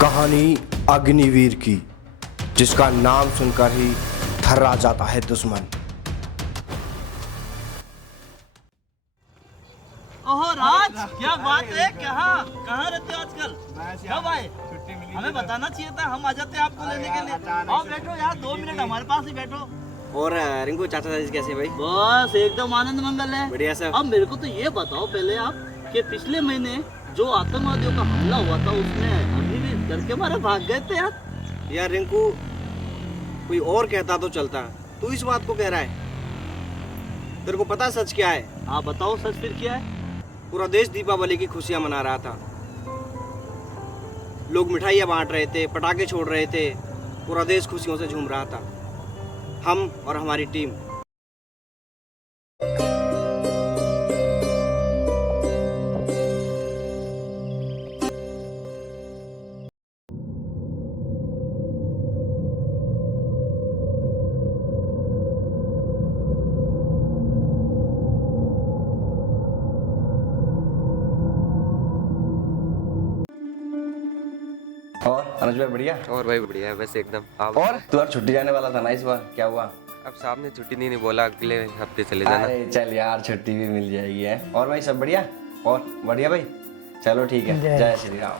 कहानी अग्निवीर की, जिसका नाम सुनकर ही थर्रा जाता है दुश्मन। ओहो राज, क्या बात है? कहाँ रहते हो आजकल? कब आए? हमें बताना चाहिए था, हम आ जाते आपको लेने के लिए। आओ बैठो यार, 2 मिनट हमारे पास ही बैठो। और रिंकू चाचा जी कैसे भाई? बस एकदम आनंद मंगल है। बढ़िया सर। अब मेरे को तो ये बताओ पहले आप कि पिछले महीने जो आतंकवादियों का हमला हुआ था उसमें अभी भी डर के मारे भाग गए थे आप। यार रिंकू, कोई और कहता तो चलता, तू इस बात को कह रहा है? तेरे को पता सच क्या है? हाँ बताओ, सच फिर क्या है? पूरा देश दीपावली की खुशियां मना रहा था। लोग मिठाइयाँ बांट रहे थे, पटाखे छोड़ रहे थे, पूरा देश खुशियों से झूम रहा था। हम और हमारी टीम। और अनुज भाई बढ़िया? और भाई बढ़िया है बस एकदम। आप और तू यार छुट्टी जाने वाला था ना इस बार, क्या हुआ? अब साहब ने छुट्टी नहीं बोला, अगले हफ्ते चले जाना। अरे चल यार, छुट्टी भी मिल जाएगी है। और भाई सब बढ़िया? और बढ़िया भाई, चलो ठीक है। जय श्री राम।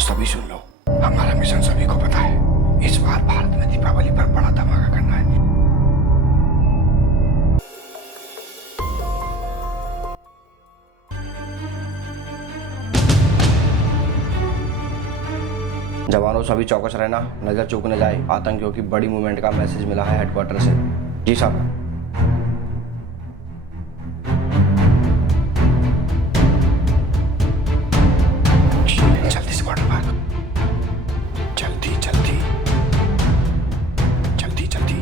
सभी सुन लो, हमारा मिशन सभी को पता है। इस बार भारत में दीपावली पर बड़ा धमाका करना है। जवानों सभी चौकस रहना, नजर चूक न जाए। आतंकियों की बड़ी मूवमेंट का मैसेज मिला है हेडक्वार्टर से। जी साहब। जल्दी से बॉर्डर पार, जल्दी जल्दी जल्दी जल्दी।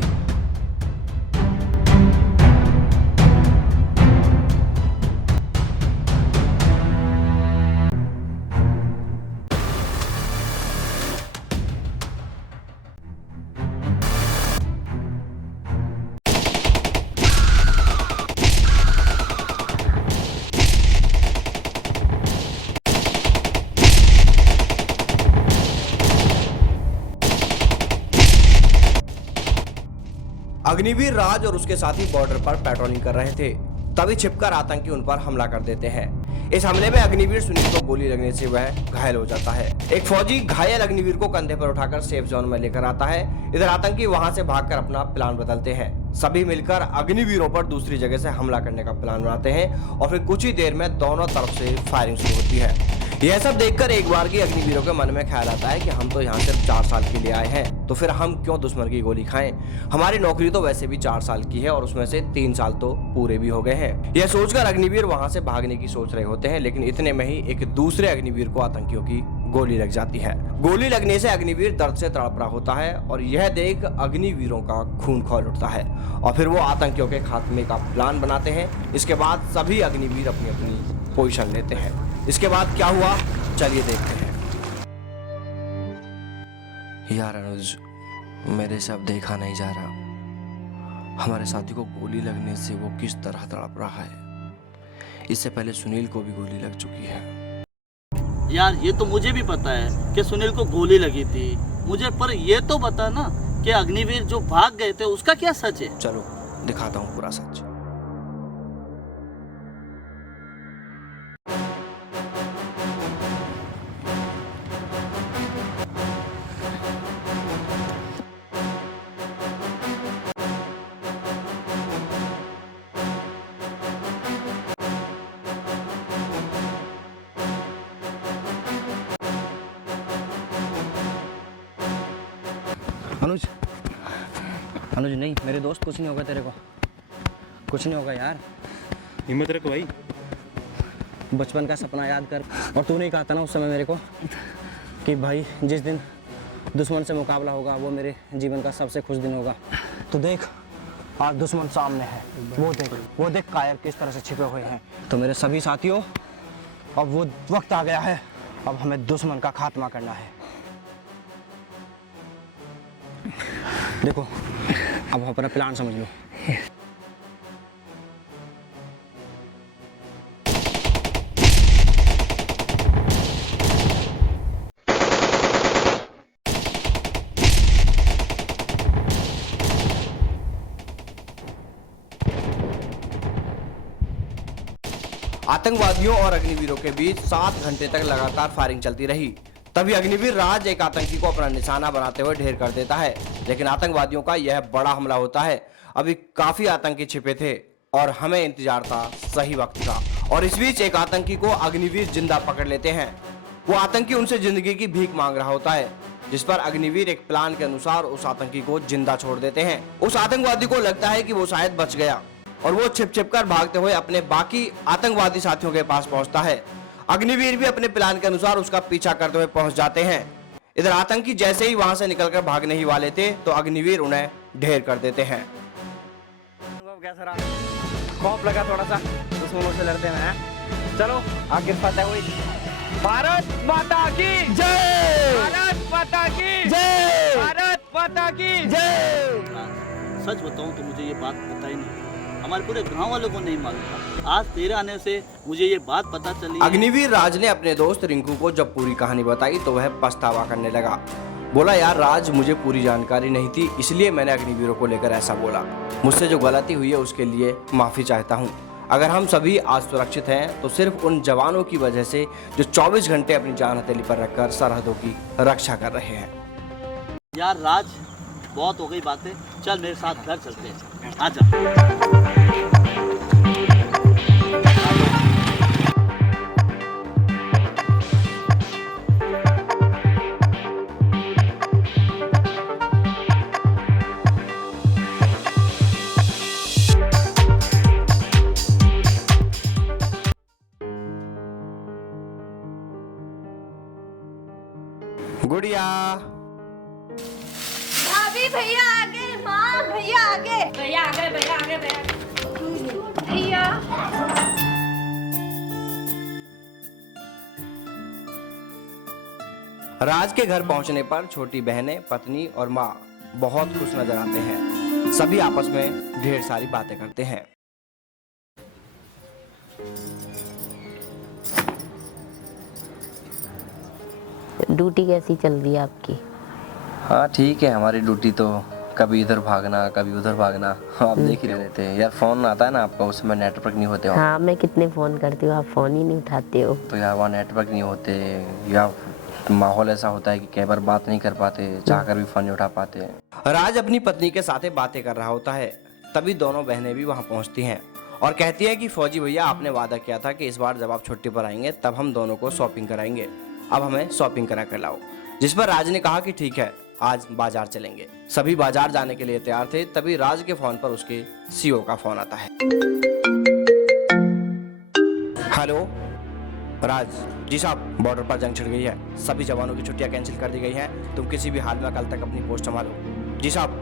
अग्निवीर राज और उसके साथी बॉर्डर पर पेट्रोलिंग कर रहे थे, तभी छिपकर आतंकी उन पर हमला कर देते हैं। इस हमले में अग्निवीर सुनील को गोली लगने से वह घायल हो जाता है। एक फौजी घायल अग्निवीर को कंधे पर उठाकर सेफ जोन में लेकर आता है। इधर आतंकी वहां से भागकर अपना प्लान बदलते हैं। सभी मिलकर अग्निवीरों पर दूसरी जगह से हमला करने का प्लान बनाते हैं और फिर कुछ ही देर में दोनों तरफ से फायरिंग शुरू होती है। यह सब देखकर एक बार की अग्निवीरों के मन में ख्याल आता है कि हम तो यहाँ सिर्फ 4 साल के लिए आए हैं, तो फिर हम क्यों दुश्मन की गोली खाएं? हमारी नौकरी तो वैसे भी 4 साल की है और उसमें से 3 साल तो पूरे भी हो गए हैं। यह सोचकर अग्निवीर वहां से भागने की सोच रहे होते हैं, लेकिन इतने में ही एक दूसरे अग्निवीर को आतंकियों की गोली लग जाती है। गोली लगने से अग्निवीर दर्द से तड़प रहा होता है और यह देख अग्निवीरों का खून खौल उठता है और फिर वो आतंकियों के खात्मे का प्लान बनाते हैं। इसके बाद सभी अग्निवीर अपनी अपनी पोजीशन लेते हैं। इसके बाद क्या हुआ, चलिए देखते हैं। यार अनुज, मेरे से अब देखा नहीं जा रहा। हमारे साथी को गोली लगने से वो किस तरह तड़प रहा है। इससे पहले सुनील को भी गोली लग चुकी है। यार ये तो मुझे भी पता है कि सुनील को गोली लगी थी मुझे, पर ये तो बता ना कि अग्निवीर जो भाग गए थे उसका क्या सच है? चलो दिखाता हूँ पूरा सच। अनुज, अनुज नहीं, मेरे दोस्त, कुछ नहीं होगा तेरे को, कुछ नहीं होगा यार। हिम्मत रख भाई। बचपन का सपना याद कर। और तू नहीं कहा था ना उस समय मेरे को कि भाई जिस दिन दुश्मन से मुकाबला होगा वो मेरे जीवन का सबसे खुश दिन होगा। तो देख, आज दुश्मन सामने है। वो देख कायर किस तरह से छिपे हुए हैं। तो मेरे सभी साथियों, अब वो वक्त आ गया है, अब हमें दुश्मन का खात्मा करना है। देखो, अब अपना प्लान समझ लो। आतंकवादियों और अग्निवीरों के बीच 7 घंटे तक लगातार फायरिंग चलती रही। तभी अग्निवीर राज एक आतंकी को अपना निशाना बनाते हुए ढेर कर देता है, लेकिन आतंकवादियों का यह बड़ा हमला होता है। अभी काफी आतंकी छिपे थे और हमें इंतजार था सही वक्त का, और इस बीच एक आतंकी को अग्निवीर जिंदा पकड़ लेते हैं। वो आतंकी उनसे जिंदगी की भीख मांग रहा होता है, जिस पर अग्निवीर एक प्लान के अनुसार उस आतंकी को जिंदा छोड़ देते हैं। उस आतंकवादी को लगता है कि वो शायद बच गया और वो छिप कर भागते हुए अपने बाकी आतंकवादी साथियों के पास पहुंचता है। अग्निवीर भी अपने प्लान के अनुसार उसका पीछा करते हुए पहुंच जाते हैं। इधर आतंकी जैसे ही वहां से निकलकर भागने ही वाले थे तो अग्निवीर उन्हें ढेर कर देते हैं। कैसा रहा? खौफ लगा थोड़ा सा दुश्मनों से लड़ते हैं। चलो आखिर फतेह हुई। भारत माता की जय! भारत माता की जय! भारत माता की जय! सच बताऊं तो मुझे ये बात पता ही नहीं, हमारे पूरे गांव वालों को नहीं मालूम था। आज तेरे आने से मुझे ये बात पता चली। अग्निवीर राज ने अपने दोस्त रिंकू को जब पूरी कहानी बताई तो वह पछतावा करने लगा। बोला, यार राज, मुझे पूरी जानकारी नहीं थी, इसलिए मैंने अग्निवीरों को लेकर ऐसा बोला। मुझसे जो गलती हुई है उसके लिए माफी चाहता हूँ। अगर हम सभी आज सुरक्षित हैं तो सिर्फ उन जवानों की वजह से जो 24 घंटे अपनी जान हथेली पर रखकर सरहदों की रक्षा कर रहे हैं। यार राज, बहुत हो गई बातें, चल मेरे साथ घर चलते हैं, आजा। गुड़िया, भाभी भैया आगे, माँ भैया आगे, भैया आगे, भैया आगे, भैया। राज के घर पहुंचने पर छोटी बहनें, पत्नी और माँ बहुत खुश नजर आते हैं। सभी आपस में ढेर सारी बातें करते हैं। ड्यूटी कैसी चल रही है आपकी? हाँ ठीक है, हमारी ड्यूटी तो कभी इधर भागना कभी उधर भागना, आप देख ही रहे थे। यार फोन आता है ना आपका, उसमें नेटवर्क नहीं होते हाँ, मैं कितने फ़ोन करती हूँ, आप फ़ोन ही नहीं उठाते हो। तो यार वहाँ नेटवर्क नहीं होते, या माहौल ऐसा होता है कि कई बार बात नहीं कर पाते, चाहकर भी फोन नहीं उठा पाते। राज अपनी पत्नी के साथ बातें कर रहा होता है, तभी दोनों बहनें भी वहाँ पहुँचती हैं और कहती है कि फौजी भैया, आपने वादा किया था कि इस बार जब आप छुट्टी पर आएंगे तब हम दोनों को शॉपिंग कराएंगे, अब हमें शॉपिंग करा कर लाओ। जिस पर राज ने कहा कि ठीक है, आज बाजार चलेंगे। सभी बाजार जाने के लिए तैयार थे, तभी राज के फोन पर उसके सीओ का फोन आता है। हेलो राज जी साहब, बॉर्डर पर जंग छिड़ गई है, सभी जवानों की छुट्टियां कैंसिल कर दी गई हैं, तुम किसी भी हाल में कल तक अपनी पोस्ट संभालो। जी साहब।